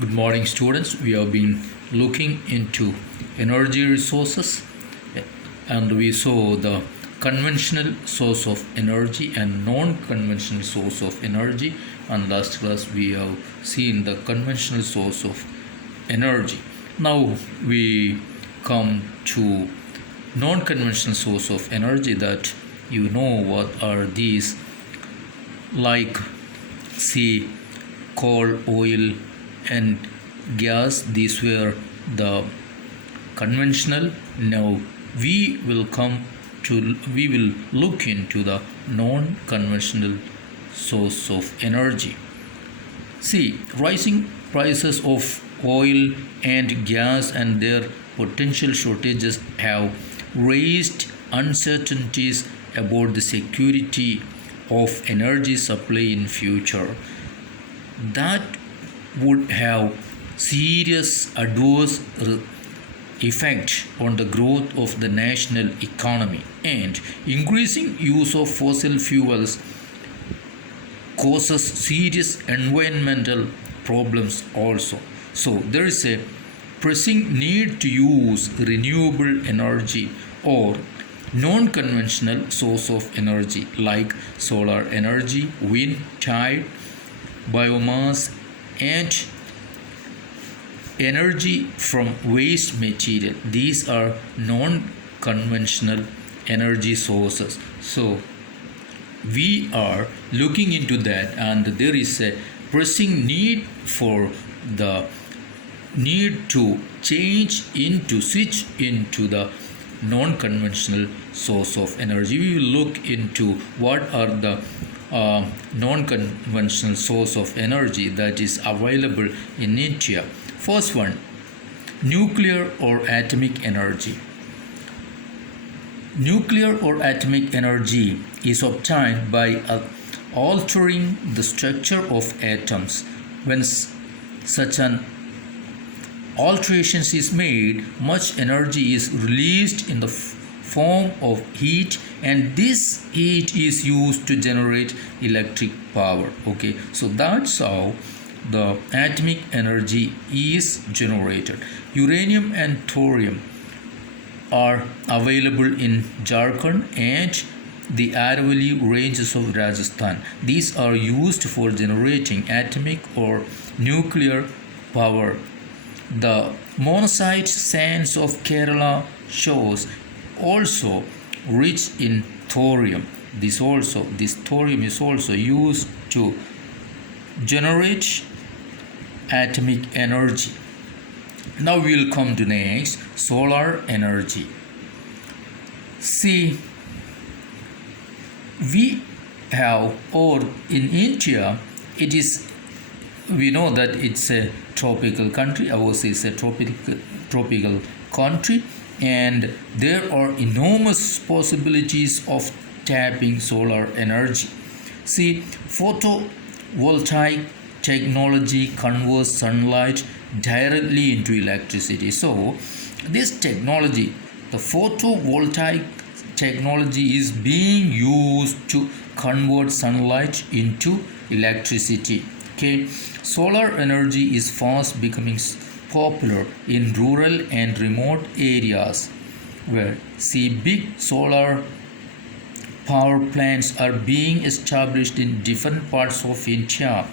Good morning, students. We have been looking into energy resources and we saw the conventional source of energy and non-conventional source of energy. And last class we have seen the conventional source of energy. Now we come to non-conventional source of energy that you know what are these, like sea, coal, oil, and gas. These were the conventional. Now we will look into the non-conventional source of energy. See, rising prices of oil and gas and their potential shortages have raised uncertainties about the security of energy supply in future. That would have serious adverse effect on the growth of the national economy, and increasing use of fossil fuels causes serious environmental problems also. So there is a pressing need to use renewable energy or non-conventional source of energy like solar energy, wind, tide, biomass, and energy from waste material. These are non-conventional energy sources. So we are looking into that, and there is a pressing need for the need to switch into the non-conventional source of energy. We will look into what are the non-conventional source of energy that is available in India. First one, nuclear or atomic energy. Nuclear or atomic energy is obtained by altering the structure of atoms. When such an alteration is made, much energy is released in the form of heat, and this heat is used to generate electric power. Okay, so that's how the atomic energy is generated. Uranium and thorium are available in Jharkhand and the Aravalli ranges of Rajasthan. These are used for generating atomic or nuclear power. The monazite sands of Kerala shores also rich in thorium. This thorium is also used to generate atomic energy. Now we will come to next, solar energy. See, we have, or in India, we know that it's a tropical country. Ours is a tropical country, and there are enormous possibilities of tapping solar energy. See, photovoltaic technology converts sunlight directly into electricity. So this technology, the photovoltaic technology, is being used to convert sunlight into electricity. Okay, solar energy is fast becoming popular in rural and remote areas where big solar power plants are being established in different parts of India,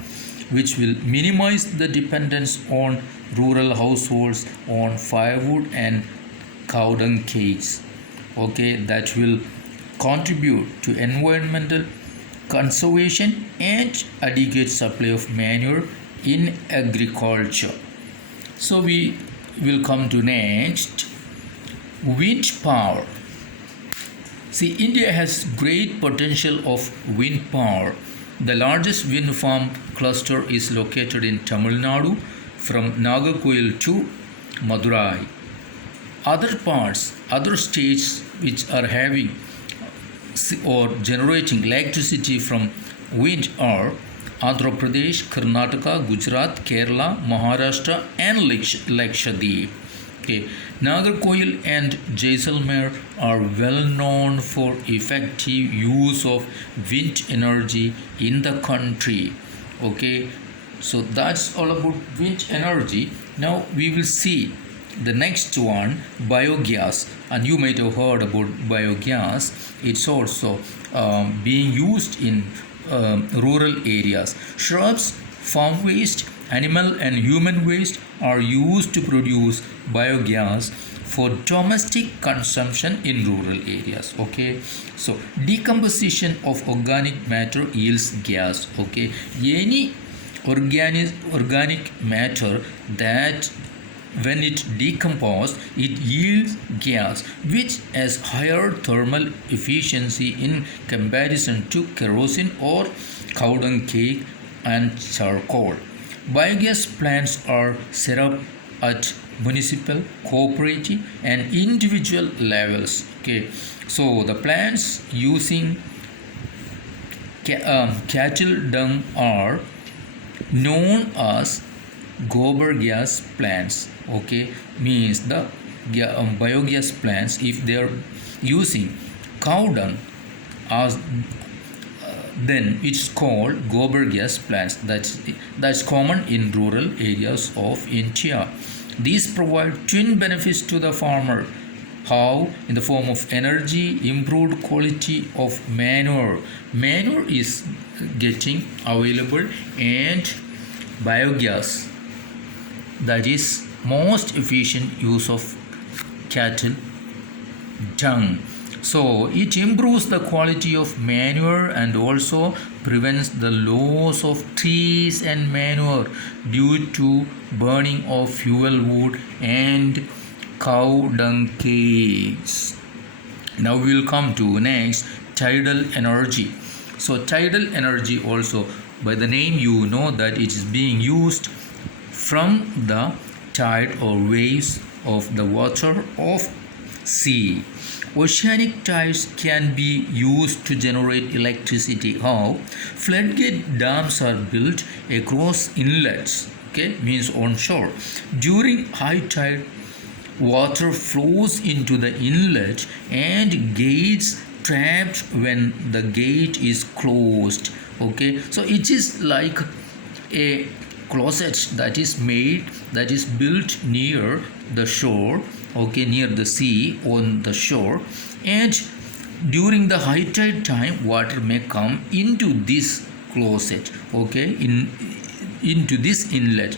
which will minimize the dependence on rural households on firewood and cow dung cakes. Okay, that will contribute to environmental conservation and adequate supply of manure in agriculture. So we will come to next, wind power. See, India has great potential of wind power. The largest wind farm cluster is located in Tamil Nadu from Nagarcoil to Madurai. Other states which are having or generating electricity from wind are Andhra Pradesh, Karnataka, Gujarat, Kerala, Maharashtra, and Lakshadweep. Okay. Nagarcoil and Jaisalmer are well known for effective use of wind energy in the country. Okay, So that's all about wind energy. Now we will see the next one, biogas. And you might have heard about biogas. It's also being used in rural areas. Shrubs, farm waste, animal and human waste are used to produce biogas for domestic consumption in rural areas. Okay, so decomposition of organic matter yields gas. Okay, any organic matter that when it decomposes it yields gas which has higher thermal efficiency in comparison to kerosene or cow dung cake and charcoal. Biogas plants are set up at municipal, cooperative and individual levels. Okay, so the plants using cattle dung are known as gobar gas plants. Okay, means the biogas plants, if they are using cow dung as then it's called gobar gas plants. That's common in rural areas of India. These provide twin benefits to the farmer. How? In the form of energy, improved quality of manure. Manure is getting available, and biogas, that is most efficient use of cattle dung. So it improves the quality of manure and also prevents the loss of trees and manure due to burning of fuel wood and cow dung cakes. Now we will come to next, tidal energy. So tidal energy also, by the name you know that it is being used from the tide or waves of the water of sea. Oceanic tides can be used to generate electricity. How? Floodgate dams are built across inlets, okay, means onshore. During high tide, water flows into the inlet and gates trapped when the gate is closed. Okay, so it is like a closet that is made, that is built near the shore, okay, near the sea on the shore, and during the high tide time water may come into this closet, okay, into this inlet.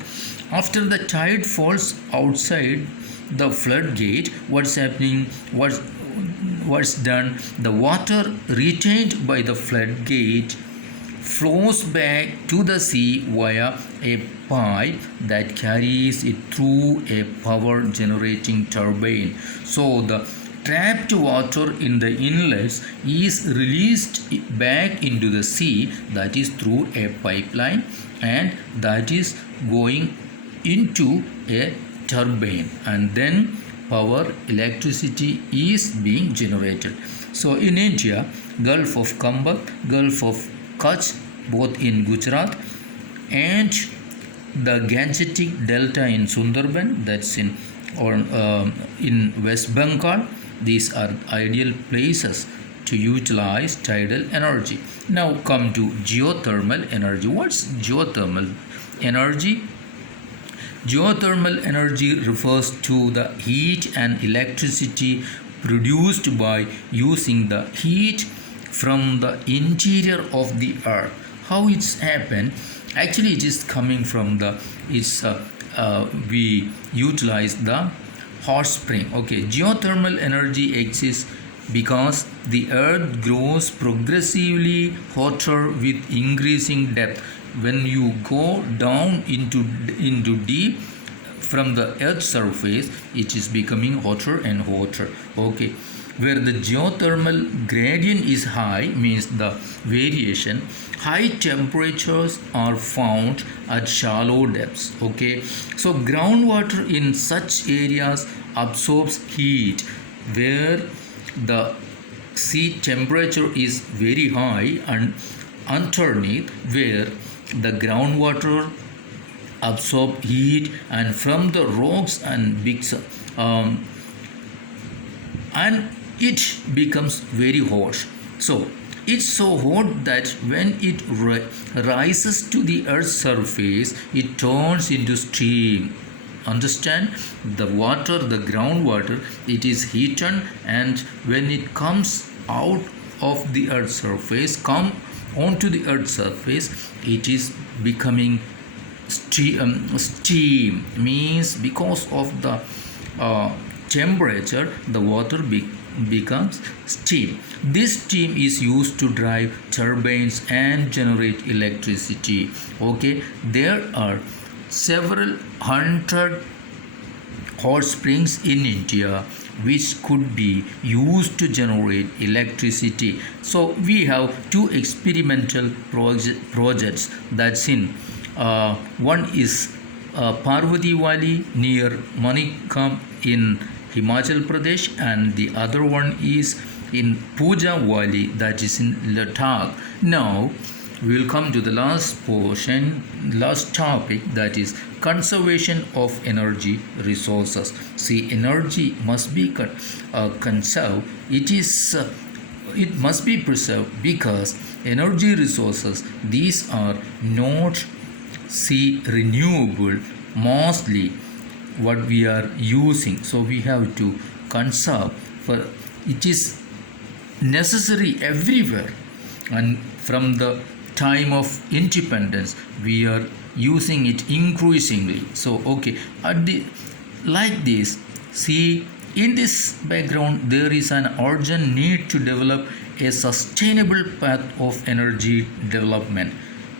After the tide falls outside the floodgate, what's happening, what's done, the water retained by the floodgate flows back to the sea via a pipe that carries it through a power generating turbine. So the trapped water in the inlets is released back into the sea, that is through a pipeline, and that is going into a turbine, and then power electricity is being generated. So in India, Gulf of Kambak, Gulf of Kutch, both in Gujarat, and the Gangetic Delta in Sundarban, that's in West Bengal. These are ideal places to utilize tidal energy. Now come to geothermal energy. What's geothermal energy? Geothermal energy refers to the heat and electricity produced by using the heat from the interior of the earth. How it's happened? Actually, it is coming from we utilize the hot spring. Okay, geothermal energy exists because the earth grows progressively hotter with increasing depth. When you go down into deep from the earth's surface, it is becoming hotter and hotter. Okay, where the geothermal gradient is high, means the variation, high temperatures are found at shallow depths. Okay, so groundwater in such areas absorbs heat where the sea temperature is very high, and underneath where the groundwater absorb heat and from the rocks and and it becomes very hot. So It's so hot that when it rises to the earth's surface, it turns into steam. Understand? The water, the groundwater, it is heated, and when it comes out of the earth's surface, come onto the earth's surface, it is becoming steam means because of the temperature, the water becomes steam. This steam is used to drive turbines and generate electricity. Okay, there are several hundred hot springs in India which could be used to generate electricity. So we have two experimental projects that's in one is Parvati Valley near Manikam in Himachal Pradesh, and the other one is in Puja Valley, that is in Ladakh. Now we will come to the last portion, last topic, that is conservation of energy resources. See, energy must be conserved. It must be preserved because energy resources, these are not renewable mostly what we are using, so we have to conserve. For it is necessary everywhere, and from the time of independence we are using it increasingly. So okay, at the like this, see, in this background there is an urgent need to develop a sustainable path of energy development,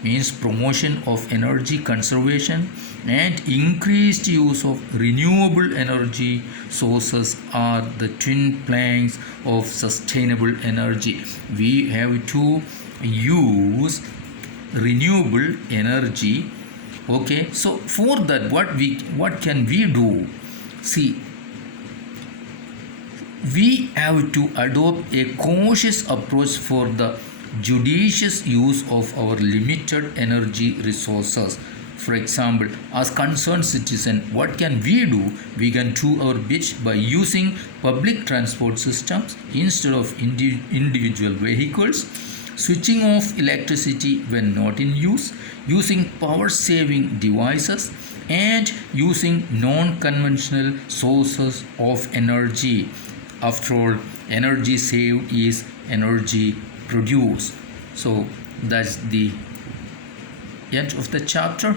means promotion of energy conservation and increased use of renewable energy sources are the twin planks of sustainable energy. We have to use renewable energy. Okay, so for that, what can we do? See, we have to adopt a cautious approach for the judicious use of our limited energy resources. For example, as concerned citizen, what can we do? We can do our bit by using public transport systems instead of individual vehicles, switching off electricity when not in use, using power saving devices, and using non-conventional sources of energy. After all, energy saved is energy produced. So that's the end of the chapter.